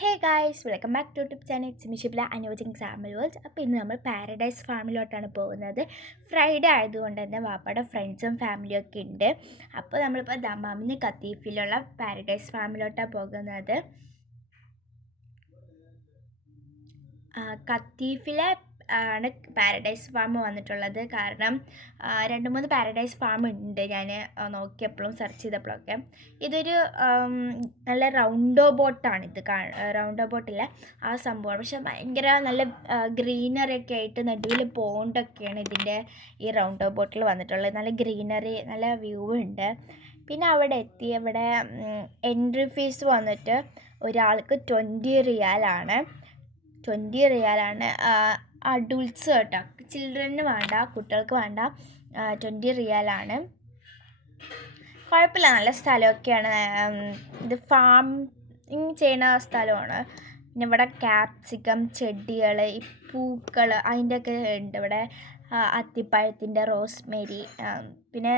Hey guys, welcome back to YouTube channel. It's me Shibila അനുവദിങ് example world. അപ്പോൾ ഇന്ന് നമ്മൾ പാരഡൈസ് ഫാമിലോട്ടാണ് പോകുന്നത്. ഫ്രൈഡേ ആയതുകൊണ്ട് തന്നെ വാപ്പയുടെ ഫ്രണ്ട്സും ഫാമിലിയും ഒക്കെ ഉണ്ട്. അപ്പോൾ നമ്മളിപ്പോൾ ദമാമിന് കത്തീഫിലുള്ള പാരഡൈസ് ഫാമിലോട്ടാണ് പോകുന്നത്. കത്തീഫിലെ ആണ് പാരഡൈസ് ഫാം വന്നിട്ടുള്ളത്. കാരണം 2-3 പാരഡൈസ് ഫാം ഉണ്ട് ഞാൻ നോക്കിയപ്പോഴും സെർച്ച് ചെയ്തപ്പോഴൊക്കെ. ഇതൊരു നല്ല റൗണ്ടോ ബോട്ടാണ്. റൗണ്ടോ ബോട്ടില്ല ആ സംഭവമാണ്. പക്ഷെ ഭയങ്കര നല്ല ഗ്രീനറി ഒക്കെ ആയിട്ട് നടുവിൽ പോണ്ടൊക്കെയാണ് ഇതിൻ്റെ ഈ റൗണ്ടോ ബോട്ടിൽ വന്നിട്ടുള്ളത്. നല്ല ഗ്രീനറി, നല്ല വ്യൂ ഉണ്ട്. പിന്നെ അവിടെ എത്തി. അവിടെ എൻട്രി ഫീസ് വന്നിട്ട് ഒരാൾക്ക് 20 റിയാലാണ്. 20 റിയാലാണ്. അഡൾട്ട്സ് കേട്ടോ, ചിൽഡ്രന് വേണ്ട, കുട്ടികൾക്ക് വേണ്ട. 20 റിയാലാണ്. കുഴപ്പമില്ല, നല്ല സ്ഥലമൊക്കെയാണ്. ഇത് ഫാമിങ് ചെയ്യുന്ന സ്ഥലമാണ്. പിന്നെ ഇവിടെ ക്യാപ്സിക്കം ചെടികൾ, ഈ പൂക്കൾ, അതിൻ്റെയൊക്കെ ഉണ്ട് ഇവിടെ. അത്തിപ്പഴത്തിൻ്റെ, റോസ്മേരി. പിന്നെ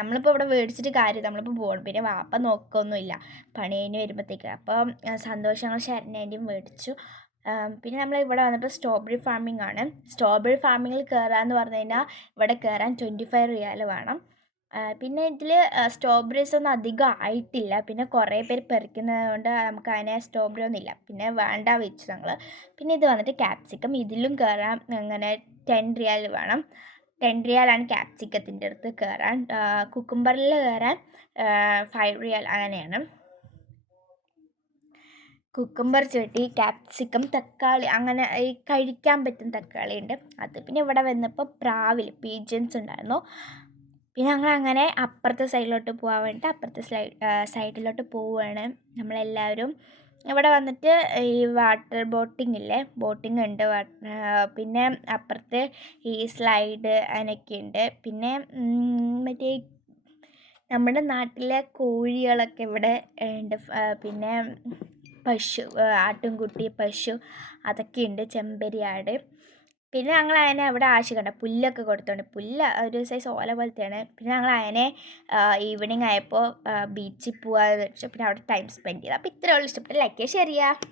നമ്മളിപ്പോൾ ഇവിടെ മേടിച്ചിട്ട് കാര്യം, നമ്മളിപ്പോൾ പോകണം. പിന്നെ വാപ്പ നോക്കൊന്നുമില്ല പണി കഴിഞ്ഞ് വരുമ്പോഴത്തേക്ക്. അപ്പം സന്തോഷങ്ങൾ ശരണേൻ്റെയും മേടിച്ചു. പിന്നെ നമ്മൾ ഇവിടെ വന്നപ്പോൾ സ്ട്രോബെറി ഫാമിംഗ് ആണ്. സ്ട്രോബെറി ഫാമിങ്ങിൽ കയറാമെന്ന് പറഞ്ഞു കഴിഞ്ഞാൽ ഇവിടെ കയറാൻ 25 റിയാൽ വേണം. പിന്നെ ഇതിൽ സ്ട്രോബെറീസ് ഒന്നും അധികം ആയിട്ടില്ല. പിന്നെ കുറേ പേര് പറിക്കുന്നത് കൊണ്ട് നമുക്ക് അതിനെ സ്ട്രോബെറി ഒന്നും ഇല്ല. പിന്നെ വേണ്ട വെച്ചു ഞങ്ങൾ. പിന്നെ ഇത് വന്നിട്ട് ക്യാപ്സിക്കം. ഇതിലും കയറാൻ അങ്ങനെ 10 റിയാൽ വേണം. 10 റിയാലാണ് ക്യാപ്സിക്കത്തിൻ്റെ അടുത്ത് കയറാൻ. കുക്കുംബറിൽ കയറാൻ 5 റിയാൽ അങ്ങനെയാണ്. കുക്കുംബർ ചെടി, ക്യാപ്സിക്കം, തക്കാളി, അങ്ങനെ ഈ കഴിക്കാൻ പറ്റുന്ന തക്കാളി ഉണ്ട് അത്. പിന്നെ ഇവിടെ വന്നപ്പോൾ പീജൻസ് ഉണ്ടായിരുന്നു. പിന്നെ ഞങ്ങളങ്ങനെ അപ്പുറത്തെ സൈഡിലോട്ട് പോകാൻ വേണ്ടിയിട്ട് അപ്പുറത്തെ സൈഡിലോട്ട് പോവുകയാണ് നമ്മളെല്ലാവരും. ഇവിടെ വന്നിട്ട് ഈ വാട്ടർ ബോട്ടിംഗ് ഇല്ലേ, ബോട്ടിംഗ് ഉണ്ട്. പിന്നെ അപ്പുറത്ത് ഈ സ്ലൈഡ് അതിനൊക്കെ ഉണ്ട്. പിന്നെ മറ്റേ നമ്മുടെ നാട്ടിലെ കോഴികളൊക്കെ ഇവിടെ ഉണ്ട്. പിന്നെ പശു, ആട്ടിൻകുട്ടി, പശു, അതൊക്കെയുണ്ട്. ചെമ്പരിയാട്. പിന്നെ ഞങ്ങൾ അതിനെ അവിടെ കണ്ട പുല്ലൊക്കെ കൊടുത്തോണ്ട്, പുല്ല് ഒരു സൈസ് ഓല പോലത്തെയാണ്. പിന്നെ ഞങ്ങൾ അതിനെ ഈവനിങ് ആയപ്പോൾ ബീച്ചിൽ പോകാമെന്ന് വെച്ചു. പിന്നെ അവിടെ ടൈം സ്പെൻഡ് ചെയ്തു. അപ്പോൾ ഇത്രയേ ഉള്ളൂ. ഇഷ്ടപ്പെട്ട ലൈക്ക് ചെയ്യുക, ഷെയർ ചെയ്യുക.